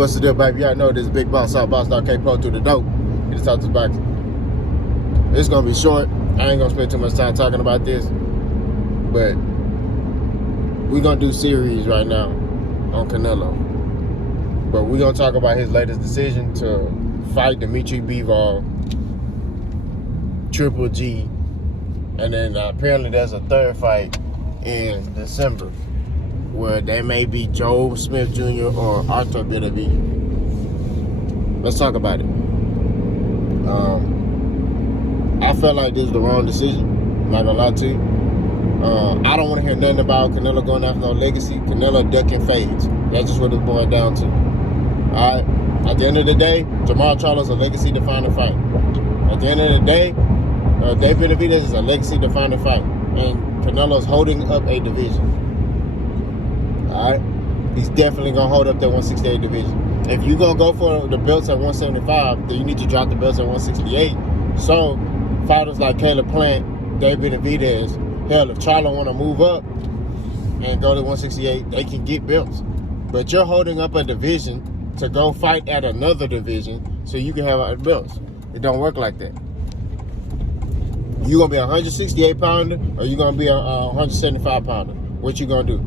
What's the deal, baby? Y'all know this big boss out, boss.k-pro through the dope. It's talk to box. It's gonna be short. I ain't gonna spend too much time talking about this, but we're gonna do series right now on Canelo. But we're gonna talk about his latest decision to fight Dimitri Bivol, Triple G, and then apparently there's a third fight in December where they may be Joe Smith Jr. or Arthur Beterbiev. Let's talk about it. I felt like this was the wrong decision. I'm not gonna lie to you. I don't want to hear nothing about Canelo going after no legacy. Canelo ducking fades. That's just what it's boiled down to. All right. At the end of the day, Jamal Charlo's a legacy-defining fight. At the end of the day, David Benavidez is a legacy-defining fight, and Canelo's holding up a division. All right, he's definitely gonna hold up that 168 division. If you're gonna go for the belts at 175, then you need to drop the belts at 168. So fighters like Caleb Plant, David Benavidez, hell, if Charlo want to move up and go to 168, they can get belts. But you're holding up a division to go fight at another division so you can have belts. It don't work like that. You gonna be a 168 pounder or you gonna be a 175 pounder? What you gonna do?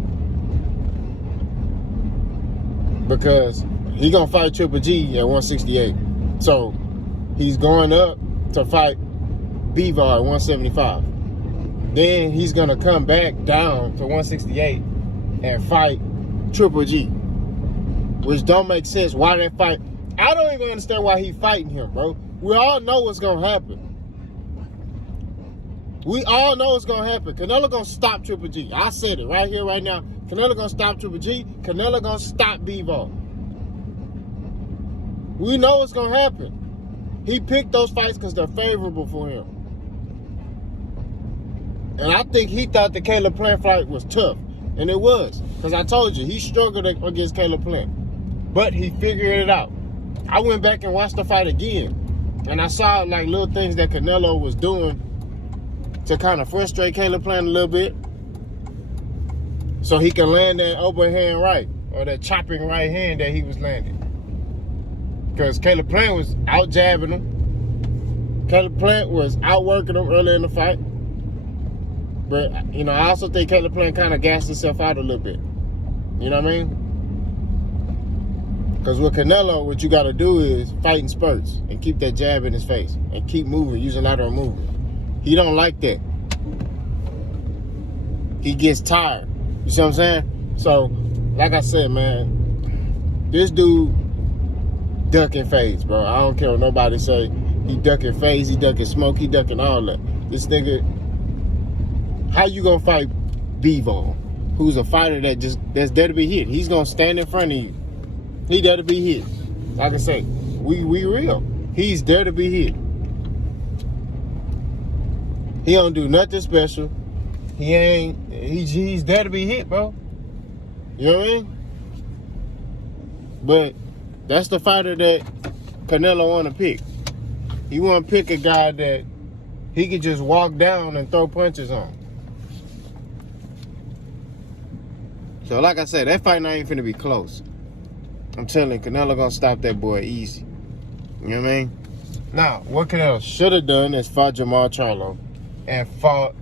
Because he gonna fight Triple G at 168. So he's going up to fight Bivol at 175. Then he's gonna come back down to 168 and fight Triple G. Which don't make sense. Why that fight? I don't even understand why he fighting him, bro. We all know what's gonna happen. We all know what's gonna happen. Canelo gonna stop Triple G. I said it right here, right now. Canelo gonna stop Triple G. Canelo gonna stop Bivol. We know what's gonna happen. He picked those fights because they're favorable for him. And I think he thought the Caleb Plant fight was tough. And it was. Because I told you, he struggled against Caleb Plant. But he figured it out. I went back and watched the fight again. And I saw like little things that Canelo was doing to kind of frustrate Caleb Plant a little bit. So he can land that overhand right. Or that chopping right hand that he was landing. Because Caleb Plant was out jabbing him. Caleb Plant was outworking him earlier in the fight. But, you know, I also think Caleb Plant kind of gassed himself out a little bit. You know what I mean? Because with Canelo, what you got to do is fight in spurts and keep that jab in his face and keep moving, using lateral movement. He don't like that. He gets tired. You see what I'm saying? So, like I said, man, this dude ducking fades, bro. I don't care what nobody say. He ducking fades, he ducking smoke, he ducking all that. This nigga, how you gonna fight Bivol, who's a fighter that's there to be hit? He's gonna stand in front of you. He there to be hit. Like I say, we real. He's there to be hit. He don't do nothing special. He's there to be hit, bro. You know what I mean? But that's the fighter that Canelo want to pick. He want to pick a guy that he can just walk down and throw punches on. So like I said, that fight not even finna be close. I'm telling you, Canelo gonna stop that boy easy. You know what I mean? Now, what Canelo should have done is fought Jamal Charlo and fought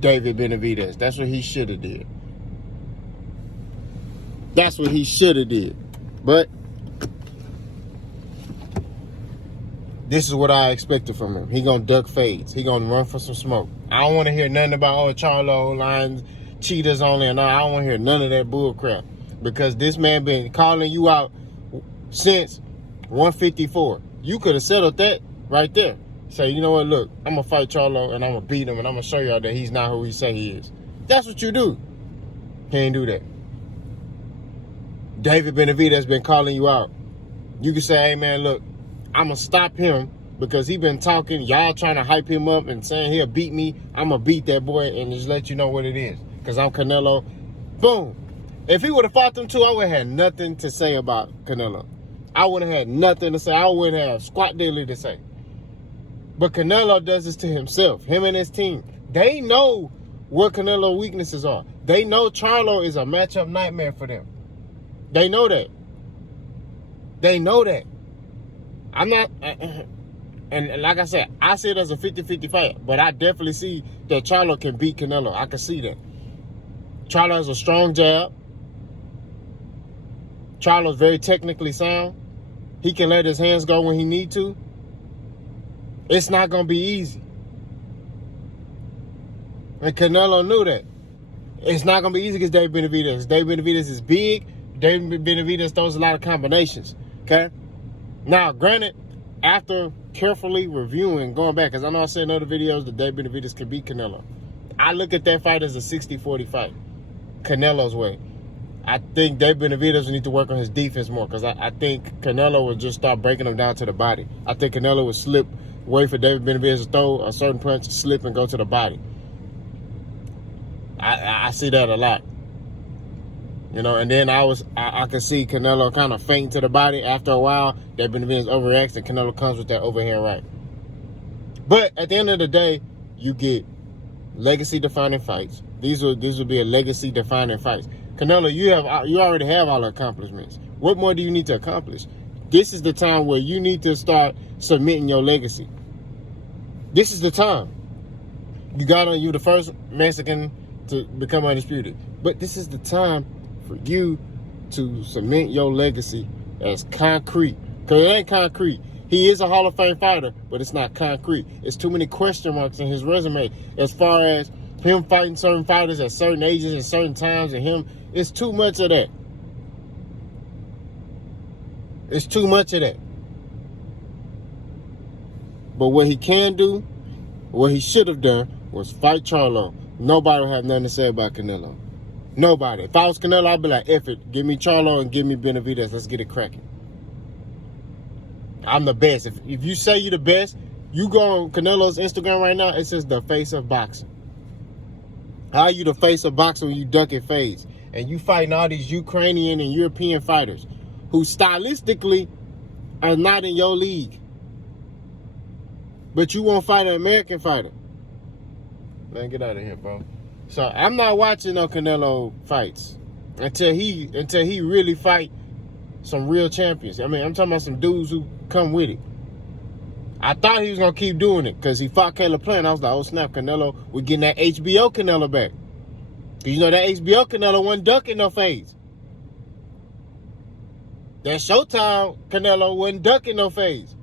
David Benavidez. That's what he should have did. That's what he should have did. But this is what I expected from him. He gonna duck fades. He gonna run for some smoke. I don't want to hear nothing about Charlo lines, cheaters only, and I don't want to hear none of that bull crap. Because this man been calling you out since 154. You could have settled that right there. Say, you know what, look, I'm going to fight Charlo and I'm going to beat him and I'm going to show y'all that he's not who he say he is. That's what you do. He ain't do that. David Benavidez been calling you out. You can say, hey, man, look, I'm going to stop him because he been talking. Y'all trying to hype him up and saying he'll beat me. I'm going to beat that boy and just let you know what it is. Because I'm Canelo. Boom. If he would have fought them two, I would have had nothing to say about Canelo. I would have had nothing to say. I wouldn't have squat daily to say. But Canelo does this to himself, him and his team. They know what Canelo's weaknesses are. They know Charlo is a matchup nightmare for them. They know that. They know that. I'm not, and like I said, I see it as a 50-50 fight, but I definitely see that Charlo can beat Canelo. I can see that. Charlo has a strong jab. Charlo's very technically sound. He can let his hands go when he need to. It's not going to be easy. And Canelo knew that. It's not going to be easy against David Benavidez. David Benavidez is big. David Benavidez throws a lot of combinations. Okay? Now, granted, after carefully reviewing, going back, because I know I said in other videos that David Benavidez can beat Canelo. I look at that fight as a 60-40 fight. Canelo's way. I think David Benavidez will need to work on his defense more, because I think Canelo will just start breaking him down to the body. I think Canelo will slip, wait for David Benavidez to throw a certain punch, slip, and go to the body. I see that a lot. You know, and then I could see Canelo kind of faint to the body. After a while, David Benavidez overreacts, and Canelo comes with that overhand right. But at the end of the day, you get legacy-defining fights. These will be a legacy-defining fights. Canelo, you already have all the accomplishments. What more do you need to accomplish? This is the time where you need to start submitting your legacy. This is the time. You're the first Mexican to become undisputed. But this is the time for you to cement your legacy as concrete. Because it ain't concrete. He is a Hall of Fame fighter, but it's not concrete. It's too many question marks in his resume as far as him fighting certain fighters at certain ages and certain times, and him, it's too much of that. It's too much of that. But what he can do, what he should have done, was fight Charlo. Nobody would have nothing to say about Canelo. Nobody. If I was Canelo, I'd be like, F it. Give me Charlo and give me Benavidez. Let's get it cracking. I'm the best. If you say you're the best, you go on Canelo's Instagram right now, it says the face of boxing. How are you the face of boxing when you duck and fades? And you fighting all these Ukrainian and European fighters who stylistically are not in your league. But you won't fight an American fighter. Man, get out of here, bro. So I'm not watching no Canelo fights until he really fight some real champions. I mean, I'm talking about some dudes who come with it. I thought he was going to keep doing it because he fought Caleb Plant. I was like, oh, snap, Canelo, we're getting that HBO Canelo back. You know, that HBO Canelo wasn't ducking no fades. That Showtime Canelo wasn't ducking no fades.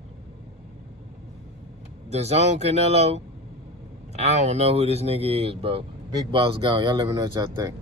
DAZN Canelo, I don't know who this nigga is, bro. Big Boss gone. Y'all let me know what y'all think.